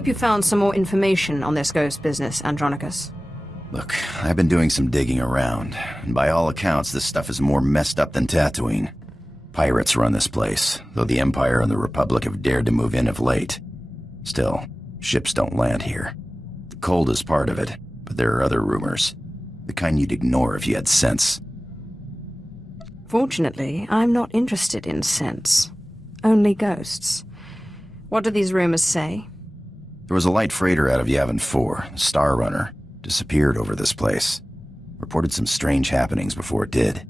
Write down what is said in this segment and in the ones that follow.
Hope you found some more information on this ghost business, Andronicus. Look, I've been doing some digging around, and by all accounts, this stuff is more messed up than Tatooine. Pirates run this place, though the Empire and the Republic have dared to move in of late. Still, ships don't land here. The cold is part of it, but there are other rumors. The kind you'd ignore if you had sense. Fortunately, I'm not interested in sense. Only ghosts. What do these rumors say? There was a light freighter out of Yavin 4, the Star Runner, disappeared over this place. Reported some strange happenings before it did. It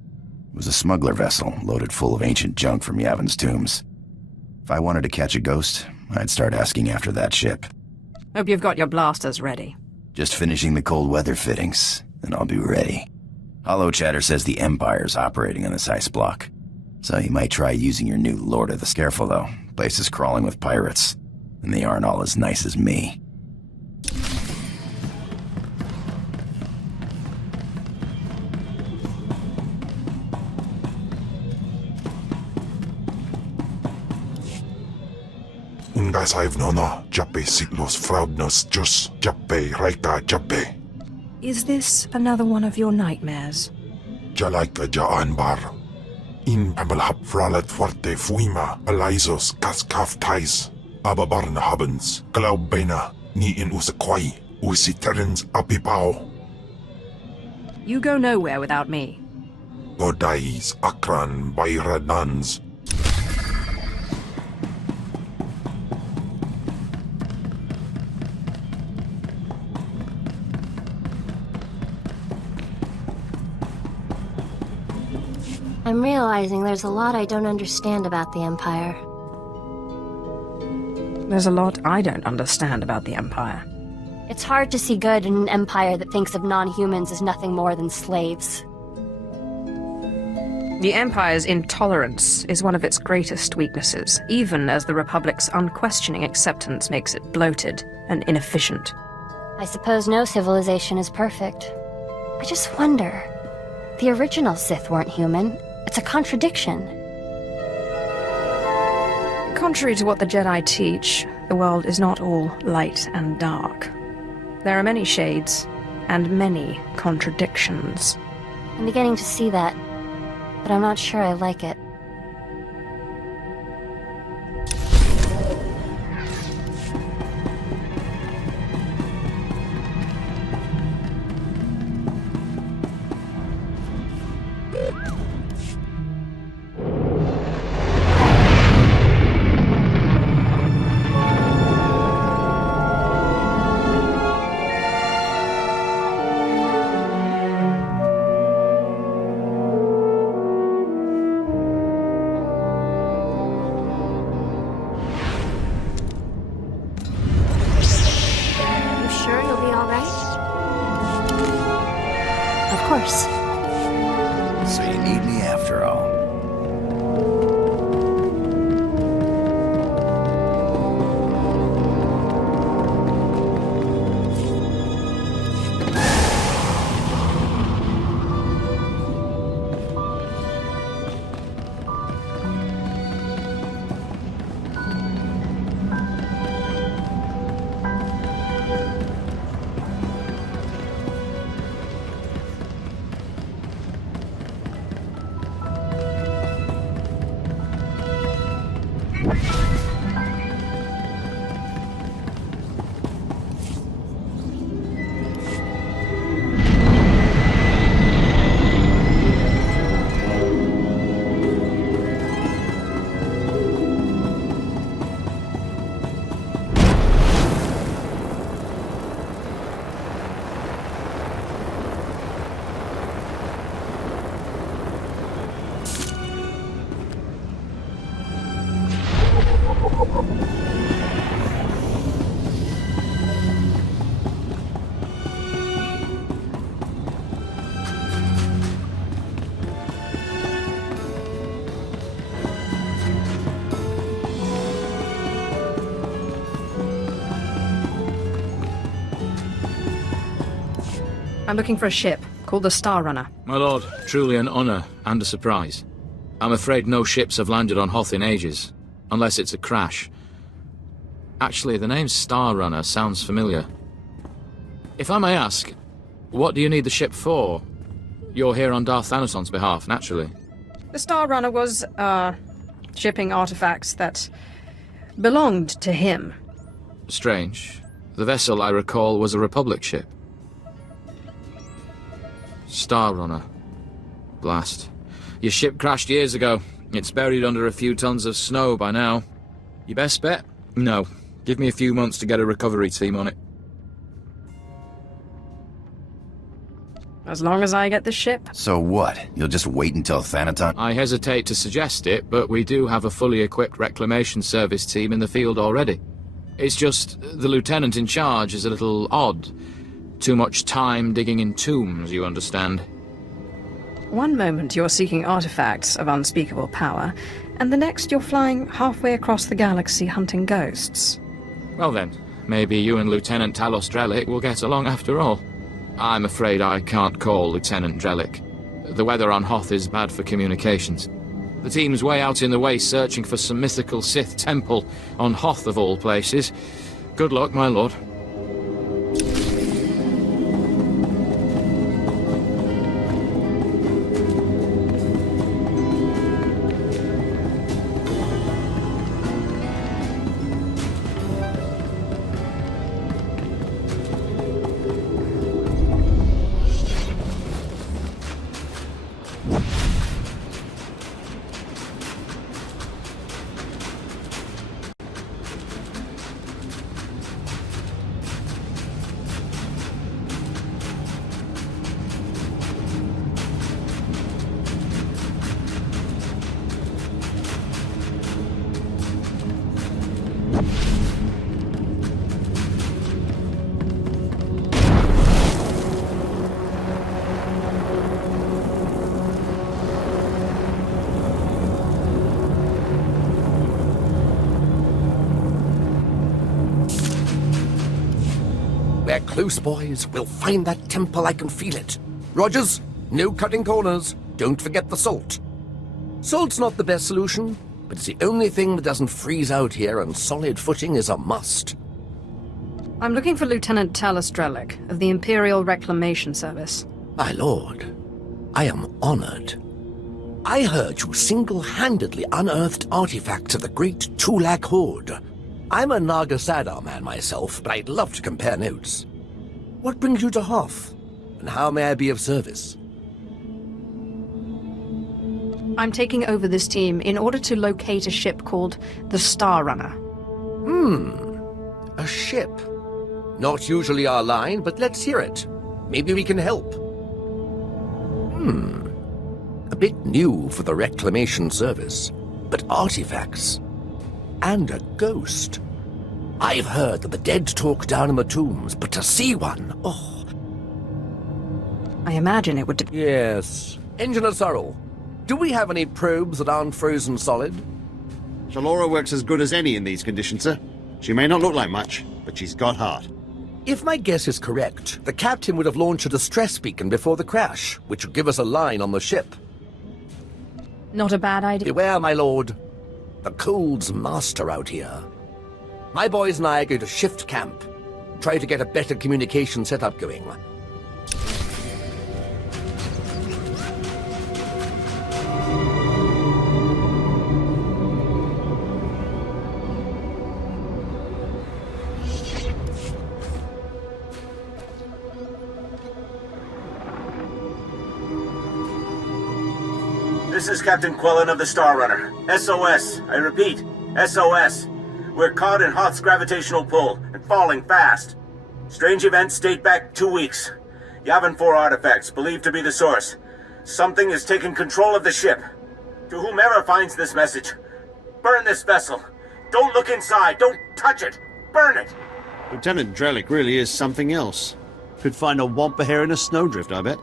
was a smuggler vessel loaded full of ancient junk from Yavin's tombs. If I wanted to catch a ghost, I'd start asking after that ship. Hope you've got your blasters ready. Just finishing the cold weather fittings, and I'll be ready. Hollow Chatter says the Empire's operating on this ice block. So you might try using your new Lord of the Careful, though. Place is crawling with pirates, and they aren't all as nice as me. Ungasaivnona, Jappe Siglos Fraudnos Jus, Jappe Raika Jappe. Is this another one of your nightmares? Jalaika Jaanbar. In Amalhap Fralet Forte Fuima, Alaisos Kaskaf Tais, Ababarna Habens, Glaubena, Ni in Usakwai, Usiterens Apipao. You go nowhere without me. Godais Akran Bayradans. I'm realizing there's a lot I don't understand about the Empire. There's a lot I don't understand about the Empire. It's hard to see good in an empire that thinks of non-humans as nothing more than slaves. The Empire's intolerance is one of its greatest weaknesses, even as the Republic's unquestioning acceptance makes it bloated and inefficient. I suppose no civilization is perfect. I just wonder. The original Sith weren't human. It's a contradiction. Contrary to what the Jedi teach, the world is not all light and dark. There are many shades, and many contradictions. I'm beginning to see that, but I'm not sure I like it. So you need me after all. I'm looking for a ship called the Star Runner. My lord, truly an honor and a surprise. I'm afraid no ships have landed on Hoth in ages, unless it's a crash. Actually, the name Star Runner sounds familiar. If I may ask, what do you need the ship for? You're here on Darth Thanaton's behalf, naturally. The Star Runner was, shipping artifacts that belonged to him. Strange. The vessel, I recall, was a Republic ship. Star Runner. Blast. Your ship crashed years ago. It's buried under a few tons of snow by now. Your best bet? No. Give me a few months to get a recovery team on it. As long as I get the ship. So what? You'll just wait until Thanaton? I hesitate to suggest it, but we do have a fully equipped reclamation service team in the field already. It's just the lieutenant in charge is a little odd. Too much time digging in tombs, you understand. One moment you're seeking artifacts of unspeakable power, and the next you're flying halfway across the galaxy hunting ghosts. Well then, maybe you and Lieutenant Talos Drellick will get along after all. I'm afraid I can't call Lieutenant Drellick. The weather on Hoth is bad for communications. The team's way out in the waste searching for some mythical Sith temple on Hoth of all places. Good luck, my lord. We're close, boys. We'll find that temple, I can feel it. Rogers, no cutting corners. Don't forget the salt. Salt's not the best solution, but it's the only thing that doesn't freeze out here, and solid footing is a must. I'm looking for Lieutenant Talos Drellick of the Imperial Reclamation Service. My lord, I am honored. I heard you single-handedly unearthed artifacts of the great Tulak Horde. I'm a Naga Sadar man myself, but I'd love to compare notes. What brings you to Hoth, and how may I be of service? I'm taking over this team in order to locate a ship called the Star Runner. A ship. Not usually our line, but let's hear it. Maybe we can help. A bit new for the Reclamation Service, but artifacts. And a ghost. I've heard that the dead talk down in the tombs, but to see one, oh. I imagine it would... Yes. Engineer Sorrel, do we have any probes that aren't frozen solid? Shalora works as good as any in these conditions, sir. She may not look like much, but she's got heart. If my guess is correct, the captain would have launched a distress beacon before the crash, which would give us a line on the ship. Not a bad idea. Beware, my lord. The cold's master out here. My boys and I are going to shift camp. Try to get a better communication setup going. This is Captain Quellen of the Star Runner. SOS. I repeat, SOS. We're caught in Hoth's gravitational pull and falling fast. Strange events date back 2 weeks. Yavin 4 artifacts, believed to be the source. Something has taken control of the ship. To whomever finds this message, burn this vessel. Don't look inside. Don't touch it. Burn it. Lieutenant Drellick really is something else. Could find a wampa hair in a snowdrift, I bet.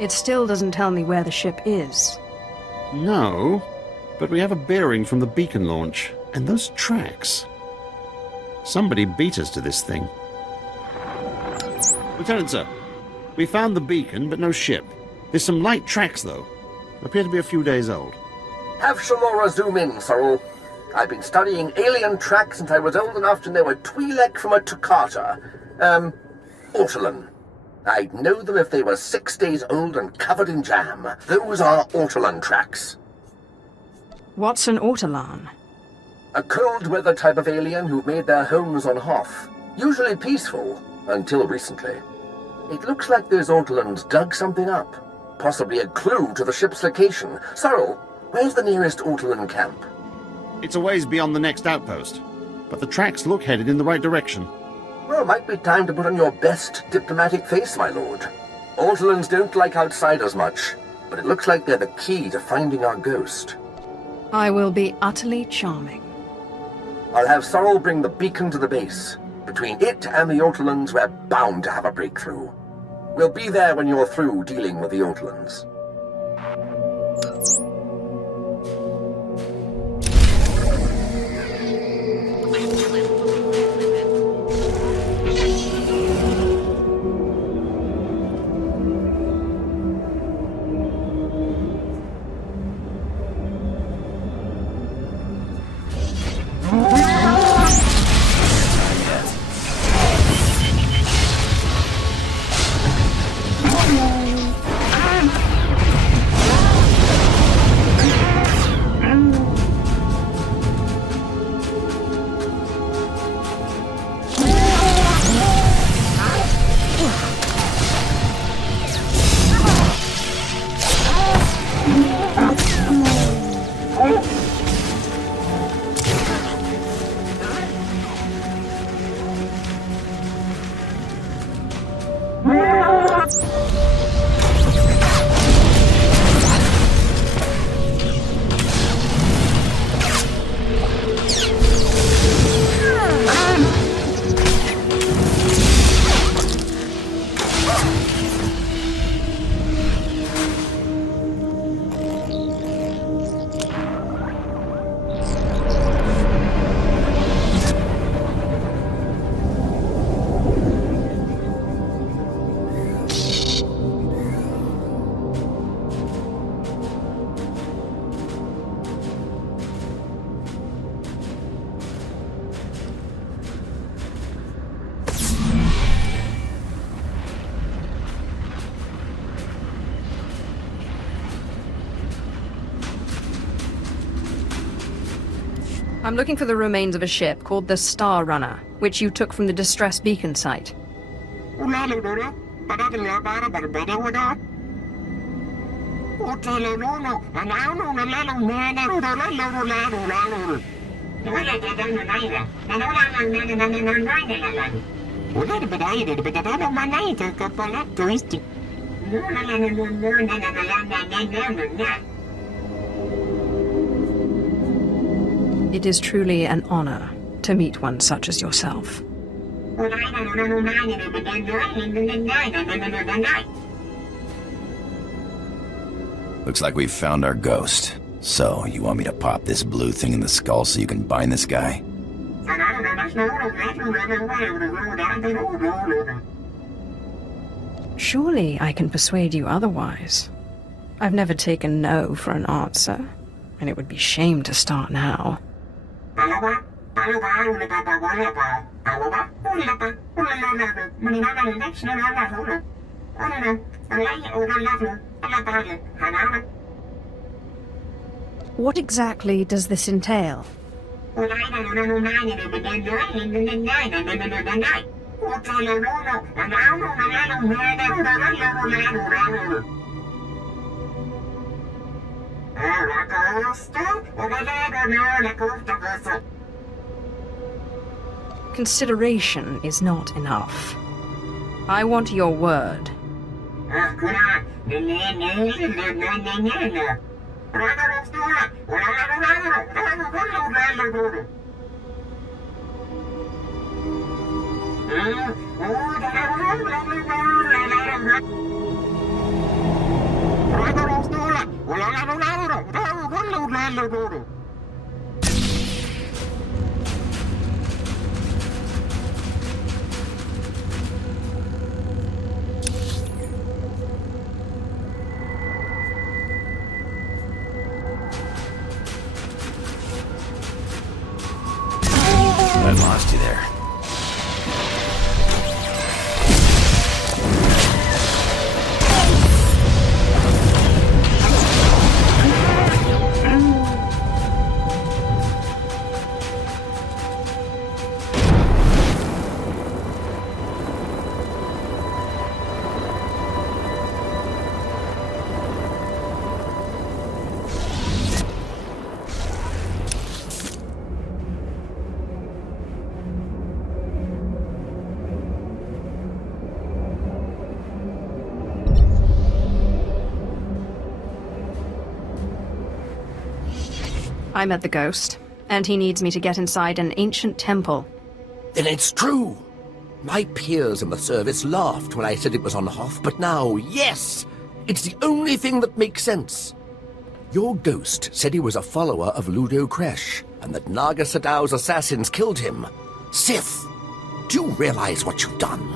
It still doesn't tell me where the ship is. No, but we have a bearing from the beacon launch, and those tracks. Somebody beat us to this thing. Lieutenant, sir, we found the beacon, but no ship. There's some light tracks, though. Appear to be a few days old. Have Shalora zoom in, Sorrel. I've been studying alien tracks since I was old enough to know a Twi'lek from a Toccata. Ortolan. I'd know them if they were 6 days old and covered in jam. Those are Ortolan tracks. What's an Ortolan? A cold-weather type of alien who've made their homes on Hoth. Usually peaceful, until recently. It looks like those Ortolans dug something up. Possibly a clue to the ship's location. Sorrel, where's the nearest Ortolan camp? It's a ways beyond the next outpost, but the tracks look headed in the right direction. Well, might be time to put on your best diplomatic face, my lord. Ortolans don't like outsiders much, but it looks like they're the key to finding our ghost. I will be utterly charming. I'll have Sorrel bring the beacon to the base. Between it and the Ortolans, we're bound to have a breakthrough. We'll be there when you're through dealing with the Ortolans. I'm looking for the remains of a ship called the Star Runner, which you took from the distress beacon site. It is truly an honor to meet one such as yourself. Looks like we've found our ghost. So, you want me to pop this blue thing in the skull so you can bind this guy? Surely I can persuade you otherwise. I've never taken no for an answer, and it would be shame to start now. What exactly does this entail? Consideration is not enough. I want your word. I met the Ghost, and he needs me to get inside an ancient temple. Then it's true! My peers in the service laughed when I said it was on Hoth, but now, yes! It's the only thing that makes sense. Your Ghost said he was a follower of Ludo Kresh, and that Naga Sadow's assassins killed him. Sith! Do you realize what you've done?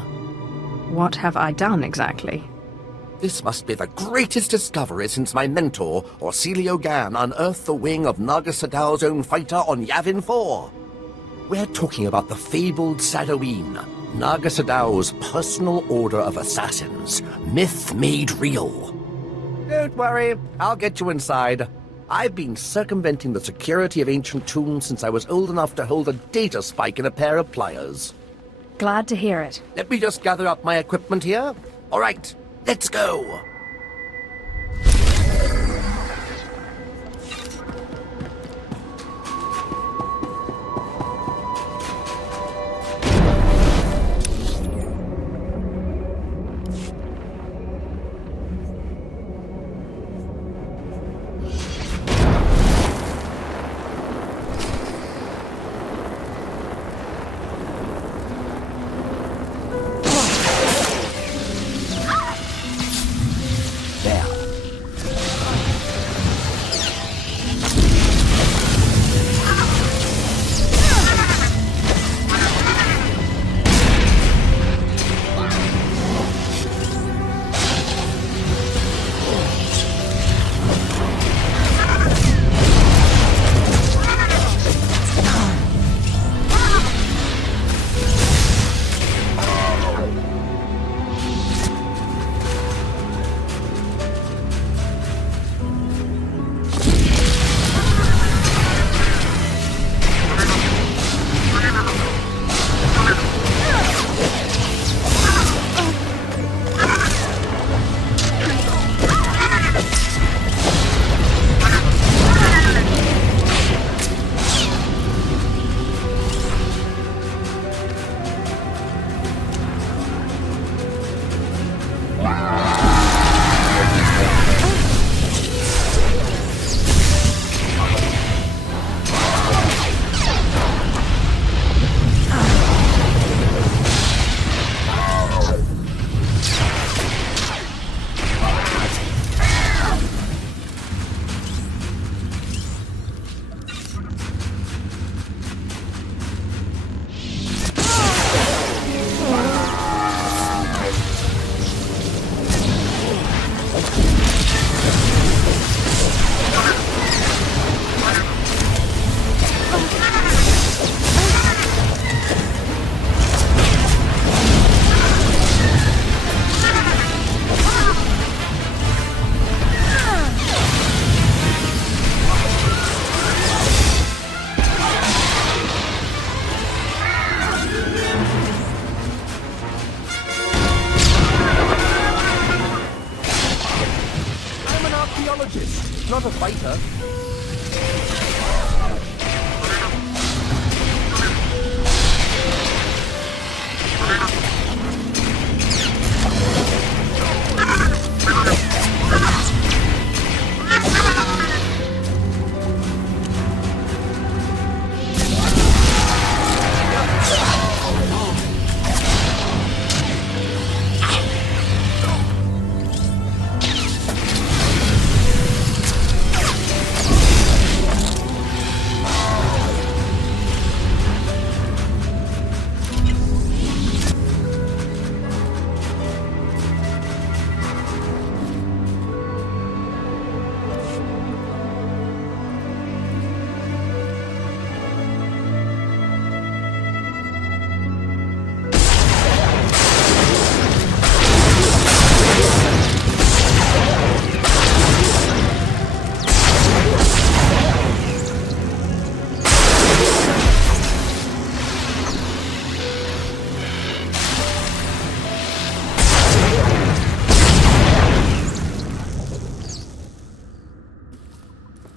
What have I done exactly? This must be the greatest discovery since my mentor, Orsilio Gan, unearthed the wing of Naga Sadow's own fighter on Yavin 4. We're talking about the fabled Sadoween, Naga Sadow's personal order of assassins, myth made real. Don't worry, I'll get you inside. I've been circumventing the security of ancient tombs since I was old enough to hold a data spike in a pair of pliers. Glad to hear it. Let me just gather up my equipment here. All right, let's go. Not a fighter.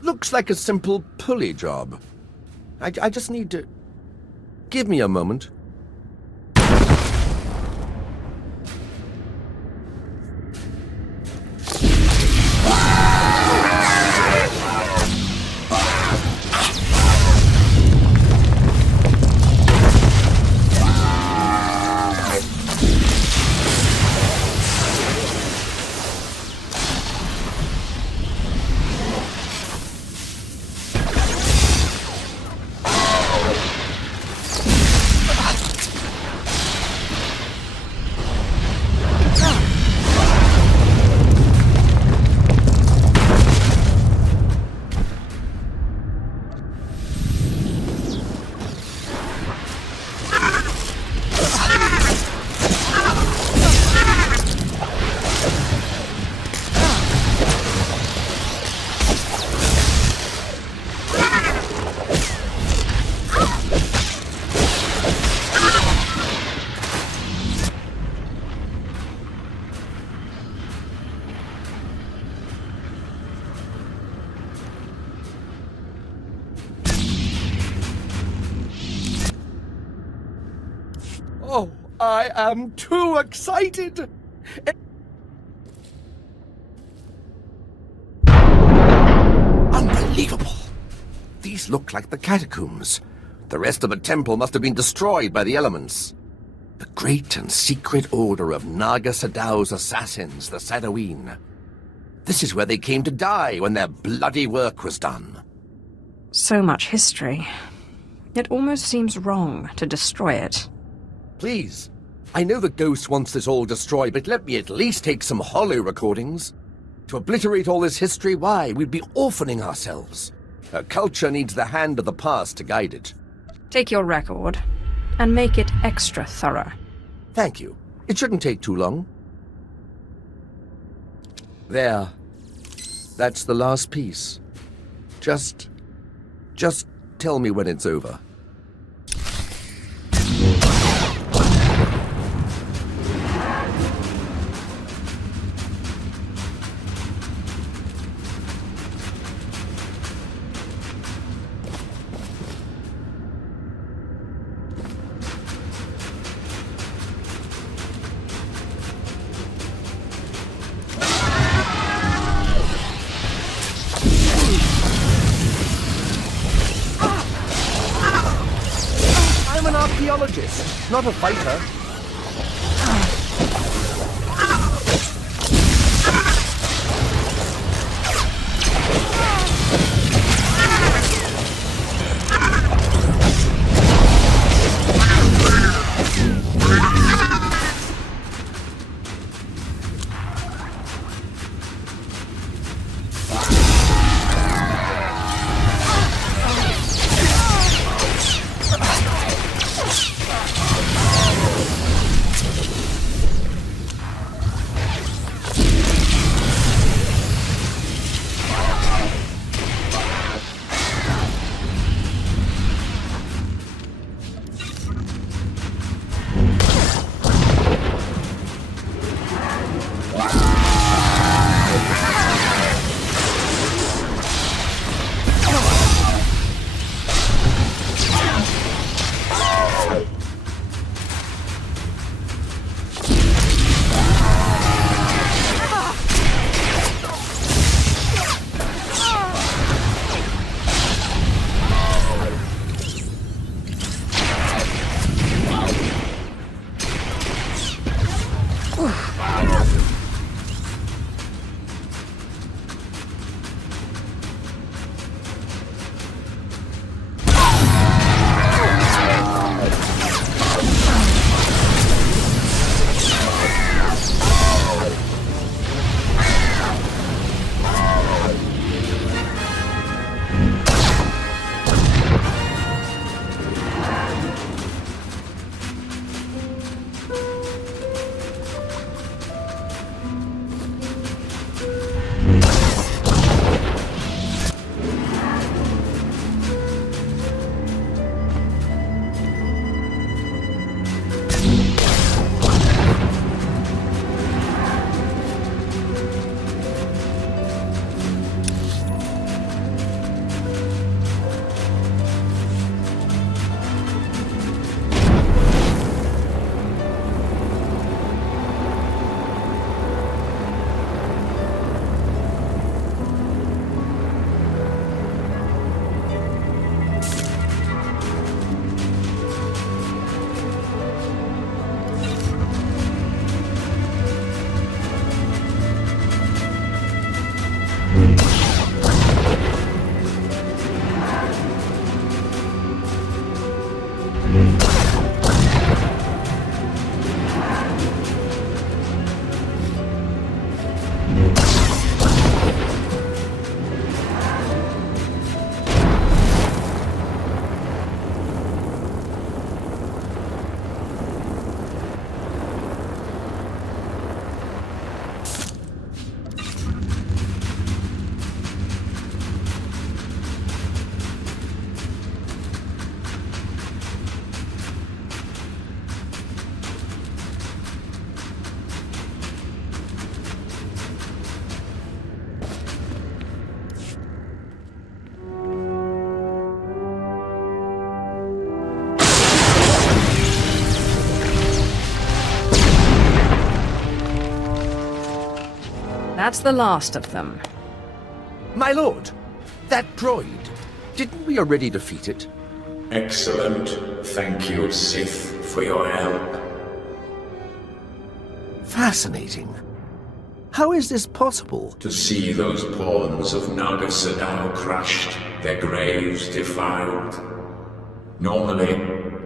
Looks like a simple pulley job. I just need to... Give me a moment. I am too excited! Unbelievable! These look like the catacombs. The rest of the temple must have been destroyed by the elements. The great and secret order of Naga Sadow's assassins, the Sadoween. This is where they came to die when their bloody work was done. So much history. It almost seems wrong to destroy it. Please, I know the Ghost wants this all destroyed, but let me at least take some holo recordings. To obliterate all this history, why, we'd be orphaning ourselves. Our culture needs the hand of the past to guide it. Take your record, and make it extra thorough. Thank you. It shouldn't take too long. There. That's the last piece. Just tell me when it's over. Archaeologist, not a fighter. That's the last of them. My lord, that droid, didn't we already defeat it? Excellent. Thank you, Sith, for your help. Fascinating. How is this possible? To see those pawns of Naga Sadao crushed, their graves defiled. Normally,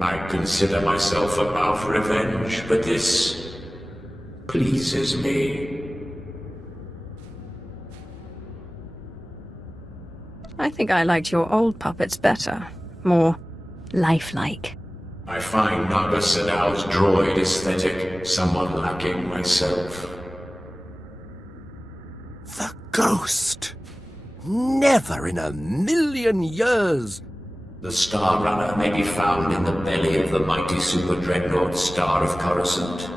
I consider myself above revenge, but this pleases me. I think I liked your old puppets better. More lifelike. I find Naga Sadao's droid aesthetic somewhat lacking myself. The Ghost! Never in a million years! The Star Runner may be found in the belly of the mighty super dreadnought Star of Coruscant,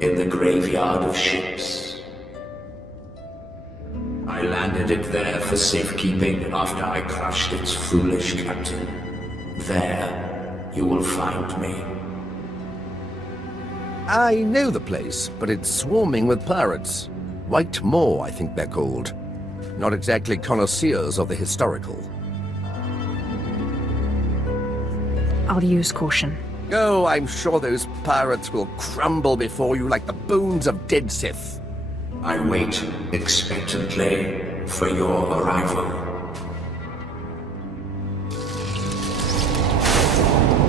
in the graveyard of ships. I landed it there for safekeeping after I crushed its foolish captain. There, you will find me. I know the place, but it's swarming with pirates. White Moor, I think they're called. Not exactly connoisseurs of the historical. I'll use caution. Oh, I'm sure those pirates will crumble before you like the bones of dead Sith. I wait expectantly for your arrival.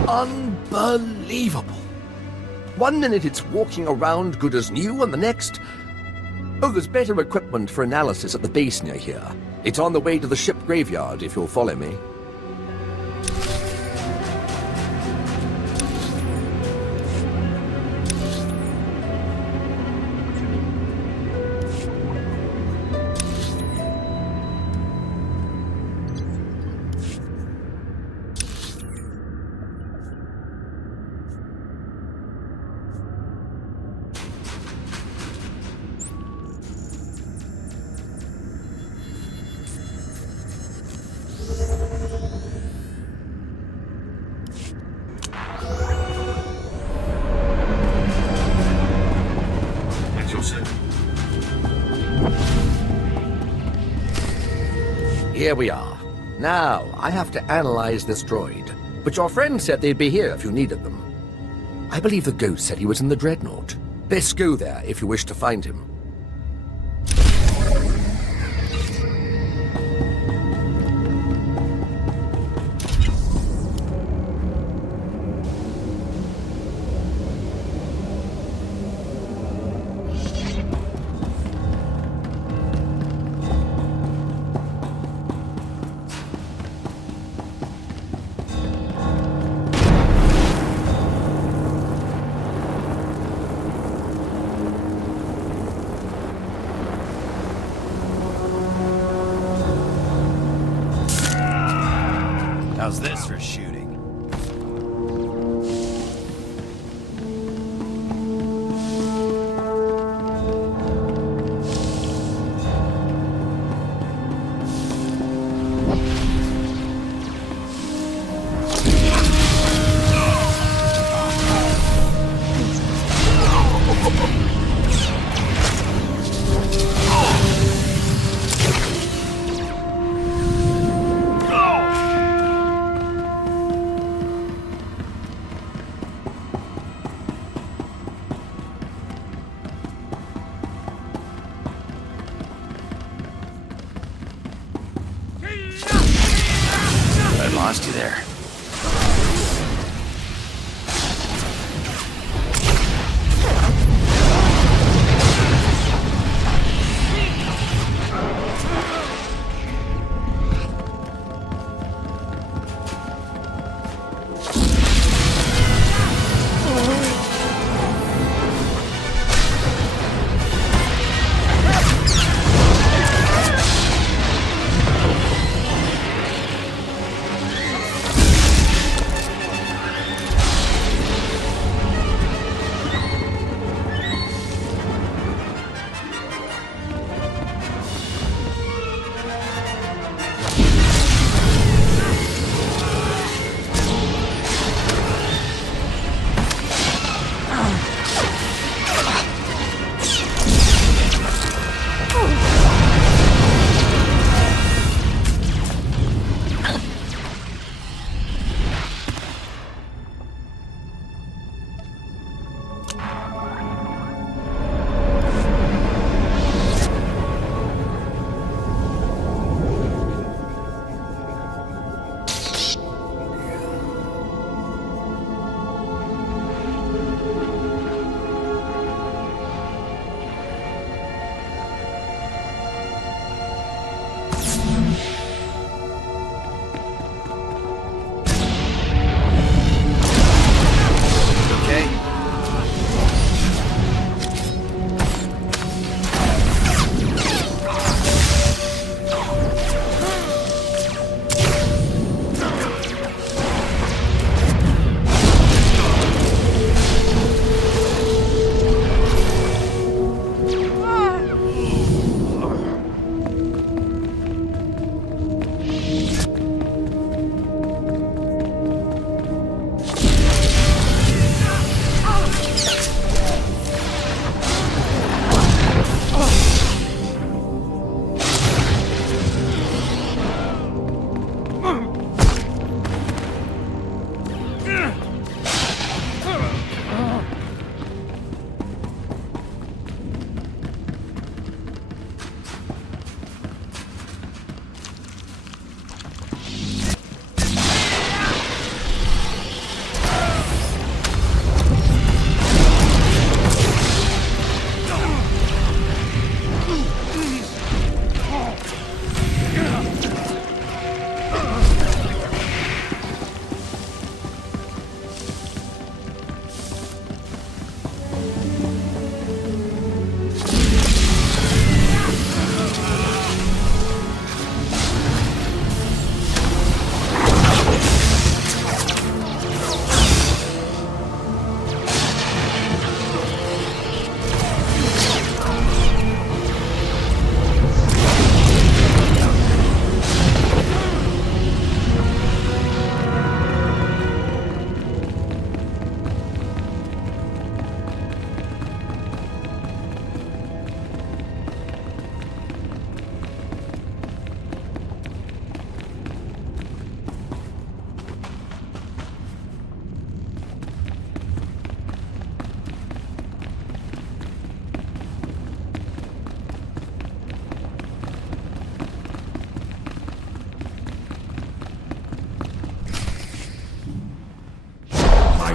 Unbelievable. One minute it's walking around good as new, and the next... Oh, there's better equipment for analysis at the base near here. It's on the way to the ship graveyard, if you'll follow me. Here we are. Now, I have to analyze this droid. But your friend said they'd be here if you needed them. I believe the Ghost said he was in the Dreadnought. Best go there if you wish to find him. How's this for shooting? I lost you there.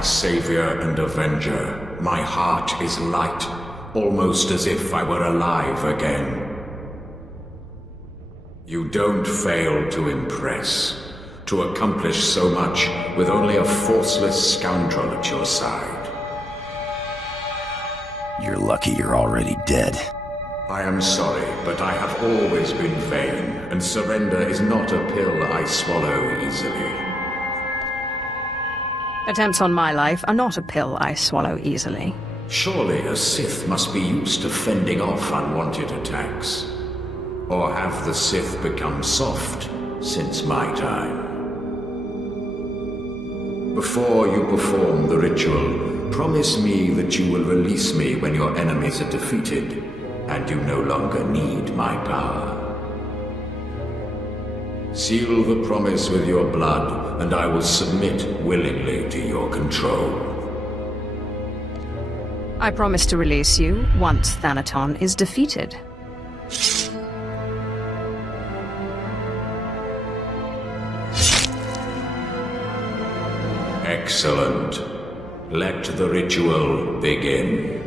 savior and avenger, my heart is light, almost as if I were alive again. You don't fail to impress, to accomplish so much with only a forceless scoundrel at your side. You're lucky you're already dead. I am sorry, but I have always been vain, and surrender is not a pill I swallow easily. Attempts on my life are not a pill I swallow easily. Surely a Sith must be used to fending off unwanted attacks. Or have the Sith become soft since my time? Before you perform the ritual, promise me that you will release me when your enemies are defeated, and you no longer need my power. Seal the promise with your blood, and I will submit willingly to your control. I promise to release you once Thanaton is defeated. Excellent. Let the ritual begin.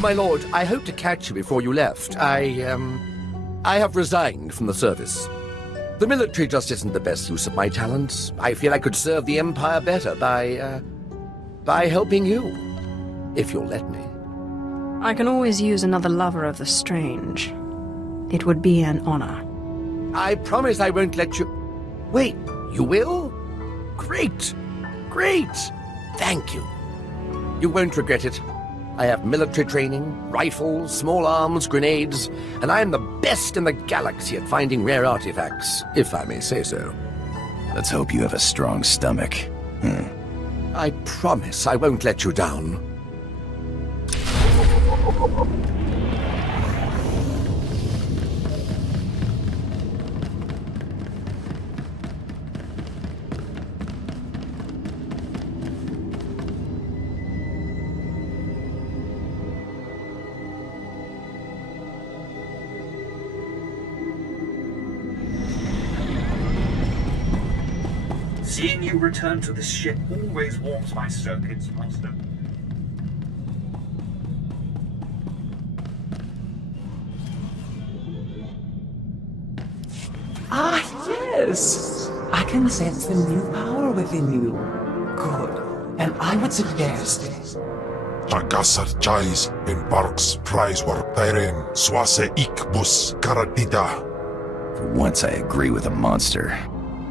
My lord, I hoped to catch you before you left. I have resigned from the service. The military just isn't the best use of my talents. I feel I could serve the Empire better by helping you, if you'll let me. I can always use another lover of the strange. It would be an honor. I promise I won't let you... Wait, you will? Great! Great! Thank you. You won't regret it. I have military training, rifles, small arms, grenades, and I am the best in the galaxy at finding rare artifacts, if I may say so. Let's hope you have a strong stomach. I promise I won't let you down. Seeing you return to this ship always warms my circuits, Master. Ah, yes! I can sense the new power within you. Good. And I would suggest Jagasar Chais in Parks Prize Work Tyrem Swase Ikbus Karatida. For once I agree with a monster.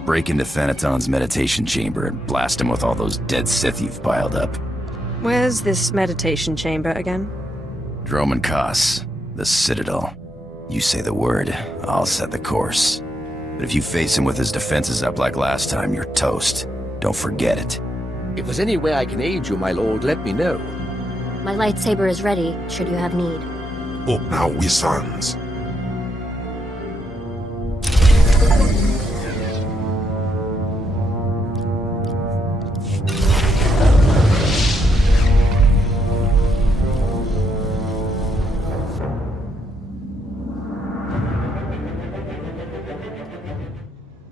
Break into Thanaton's meditation chamber and blast him with all those dead Sith you've piled up. Where's this meditation chamber again? Droman Kos, the Citadel. You say the word, I'll set the course. But if you face him with his defenses up like last time, you're toast. Don't forget it. If there's any way I can aid you, my lord, let me know. My lightsaber is ready, should you have need. Up now, we sons.